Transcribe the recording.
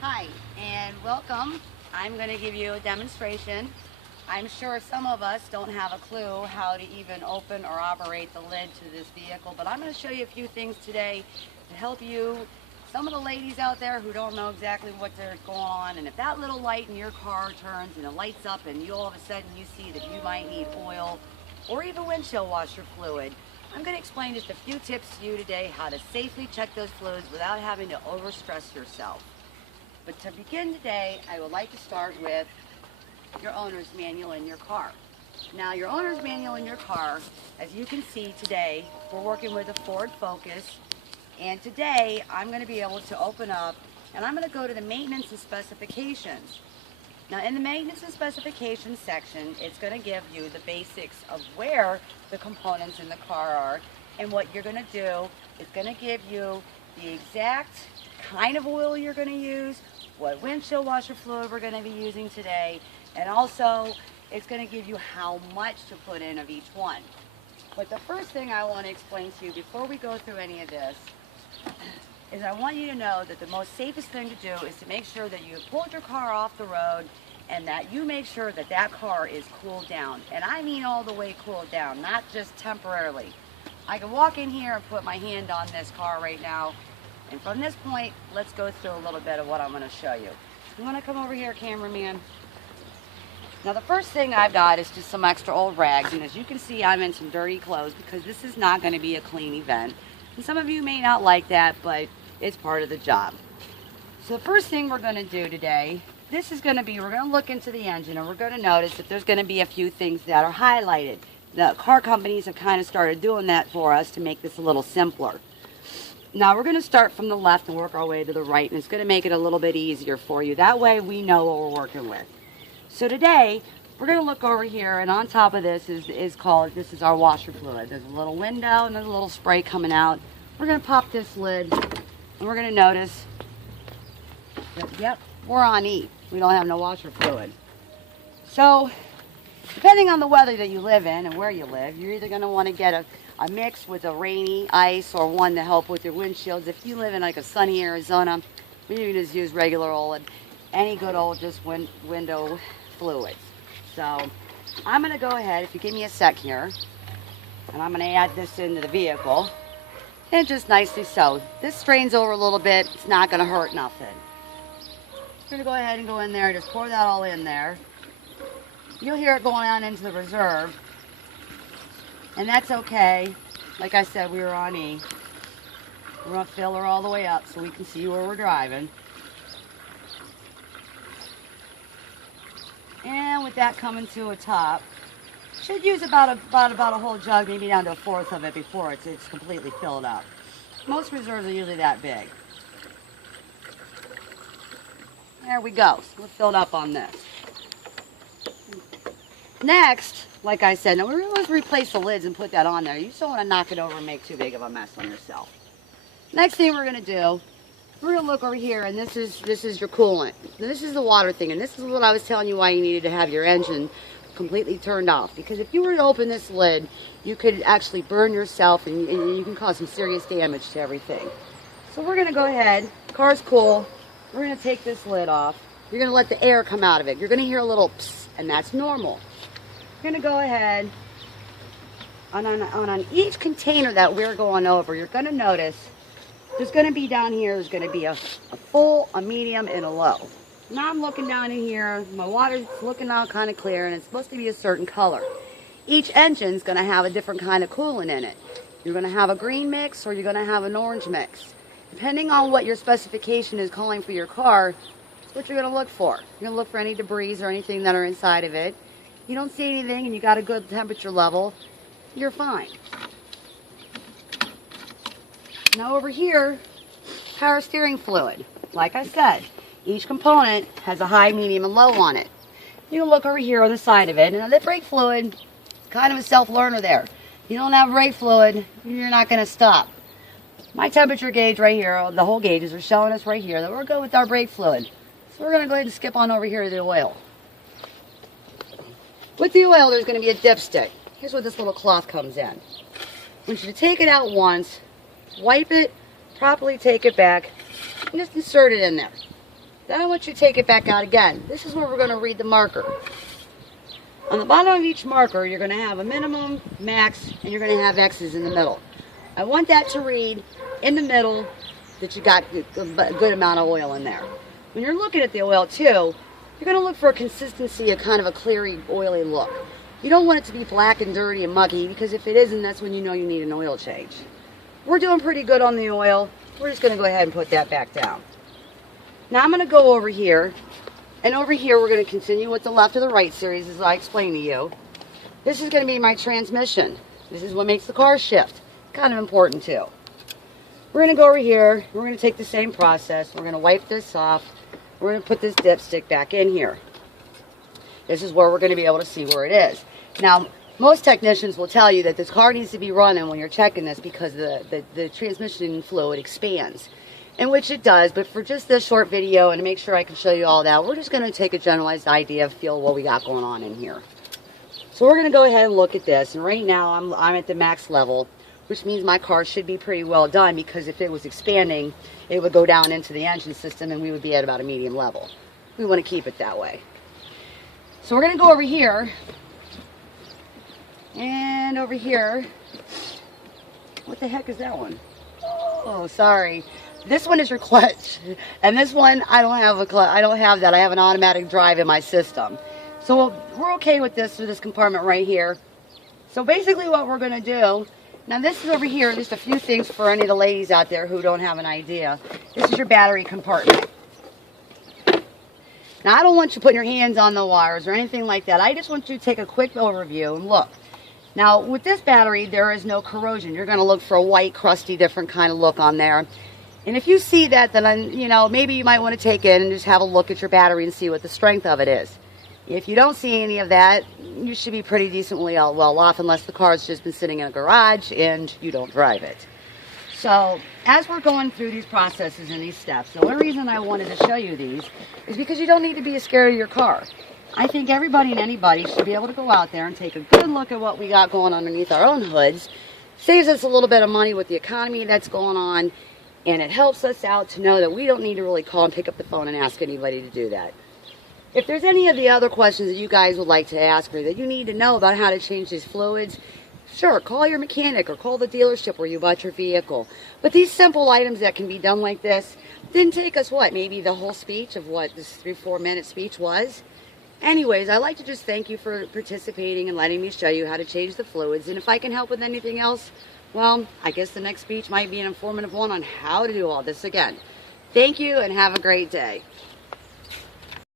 Hi, and welcome. I'm going to give you a demonstration. I'm sure some of us don't have a clue how to even open or operate the lid to this vehicle, but I'm going to show you a few things today to help you, some of the ladies out there who don't know exactly what's going on, and if that little light in your car turns and it lights up and you all of a sudden you see that you might need oil or even windshield washer fluid, I'm going to explain just a few tips to you today how to safely check those fluids without having to overstress yourself. But to begin today, I would like to start with your owner's manual in your car. Now, your owner's manual in your car, as you can see today, we're working with a Ford Focus, and today I'm going to be able to open up and I'm going to go to the maintenance and specifications. Now, in the maintenance and specifications section, it's going to give you the basics of where the components in the car are, and what you're going to do is going to give you the exact kind of oil you're going to use, what windshield washer fluid we're going to be using today, and also it's going to give you how much to put in of each one. But the first thing I want to explain to you before we go through any of this is I want you to know that the most safest thing to do is to make sure that you pulled your car off the road and that you make sure that that car is cooled down. And I mean all the way cooled down, not just temporarily. I can walk in here and put my hand on this car right now, and from this point, let's go through a little bit of what I'm going to show you. You want to come over here, cameraman? Now, the first thing I've got is just some extra old rags, and as you can see, I'm in some dirty clothes because this is not going to be a clean event. And some of you may not like that, but it's part of the job. So the first thing we're going to do today, this is going to be, we're going to look into the engine, and we're going to notice that there's going to be a few things that are highlighted. The car companies have kind of started doing that for us to make this a little simpler. Now we're going to start from the left and work our way to the right, and it's going to make it a little bit easier for you. That way we know what we're working with. So today we're going to look over here, and on top of this is this is our washer fluid. There's a little window and there's a little spray coming out. We're going to pop this lid and we're going to notice that, yep, we're on E. We don't have no washer fluid. So depending on the weather that you live in and where you live, you're either going to want to get a mix with a rainy ice or one to help with your windshields. If you live in like a sunny Arizona, you can just use regular old, any good old just window fluids. So I'm going to go ahead, if you give me a sec here, and I'm going to add this into the vehicle, and just nicely so. This strains over a little bit, it's not going to hurt nothing. I'm going to go ahead and go in there and just pour that all in there. You'll hear it going on into the reserve. And that's okay. Like I said, we were on E. We're going to fill her all the way up so we can see where we're driving. And with that coming to a top, should use about a whole jug, maybe down to a fourth of it before it's completely filled up. Most reserves are usually that big. There we go. So we're filled up on this. Next, like I said, now we're going to replace the lids and put that on there. You just don't want to knock it over and make too big of a mess on yourself. Next thing we're going to do, we're going to look over here, and this is your coolant. Now, this is the water thing, and this is what I was telling you why you needed to have your engine completely turned off. Because if you were to open this lid, you could actually burn yourself, and you can cause some serious damage to everything. So we're going to go ahead. Car's cool. We're going to take this lid off. You're going to let the air come out of it. You're going to hear a little psst, and that's normal. We're going to go ahead, on each container that we're going over, you're going to notice there's going to be down here, there's going to be a full, a medium, and a low. Now I'm looking down in here, my water's looking out kind of clear, and it's supposed to be a certain color. Each engine's going to have a different kind of coolant in it. You're going to have a green mix or you're going to have an orange mix. Depending on what your specification is calling for your car, that's what you're going to look for. You're going to look for any debris or anything that are inside of it. You don't see anything and you got a good temperature level, you're fine. Now over here, power steering fluid. Like I said, each component has a high, medium, and low on it. You can look over here on the side of it, and the brake fluid is kind of a self-learner there. If you don't have brake fluid, you're not going to stop. My temperature gauge right here, the whole gauges are showing us right here that we're good with our brake fluid. So we're going to go ahead and skip on over here to the oil. With the oil, there's going to be a dipstick. Here's where this little cloth comes in. I want you to take it out once, wipe it, properly take it back, and just insert it in there. Then I want you to take it back out again. This is where we're going to read the marker. On the bottom of each marker, you're going to have a minimum, max, and you're going to have X's in the middle. I want that to read in the middle that you got a good amount of oil in there. When you're looking at the oil too, you're going to look for a consistency, a kind of a cleary, oily look. You don't want it to be black and dirty and muggy, because if it isn't, that's when you know you need an oil change. We're doing pretty good on the oil. We're just going to go ahead and put that back down. Now I'm going to go over here, and over here we're going to continue with the left or the right series as I explained to you. This is going to be my transmission. This is what makes the car shift. Kind of important too. We're going to go over here. We're going to take the same process. We're going to wipe this off. We're going to put this dipstick back in here. This is where we're going to be able to see where it is. Now, most technicians will tell you that this car needs to be running when you're checking this because the transmission fluid expands. In which it does, but for just this short video and to make sure I can show you all that, we're just going to take a generalized idea, feel what we got going on in here. So we're going to go ahead and look at this, and right now I'm at the max level, which means my car should be pretty well done, because if it was expanding, it would go down into the engine system and we would be at about a medium level. We want to keep it that way. So we're going to go over here, and over here, what the heck is that one? Oh, sorry. This one is your clutch, and this one I don't have a clutch. I don't have that. I have an automatic drive in my system, so we're okay with this for this compartment right here. So basically, what we're going to do now, this is over here. Just a few things for any of the ladies out there who don't have an idea. This is your battery compartment. Now, I don't want you putting your hands on the wires or anything like that. I just want you to take a quick overview and look. Now, with this battery, there is no corrosion. You're going to look for a white, crusty, different kind of look on there. And if you see that, then, you know, maybe you might want to take it and just have a look at your battery and see what the strength of it is. If you don't see any of that, you should be pretty decently well off, unless the car's just been sitting in a garage and you don't drive it. So, as we're going through these processes and these steps, the only reason I wanted to show you these is because you don't need to be scared of your car. I think everybody and anybody should be able to go out there and take a good look at what we got going underneath our own hoods. Saves us a little bit of money with the economy that's going on, and it helps us out to know that we don't need to really call and pick up the phone and ask anybody to do that. If there's any of the other questions that you guys would like to ask or that you need to know about how to change these fluids, sure, call your mechanic or call the dealership where you bought your vehicle. But these simple items that can be done like this didn't take us, what, maybe the whole speech of what this 3-4 minute speech was? Anyways, I'd like to just thank you for participating and letting me show you how to change the fluids. And if I can help with anything else, well, I guess the next speech might be an informative one on how to do all this again. Thank you and have a great day.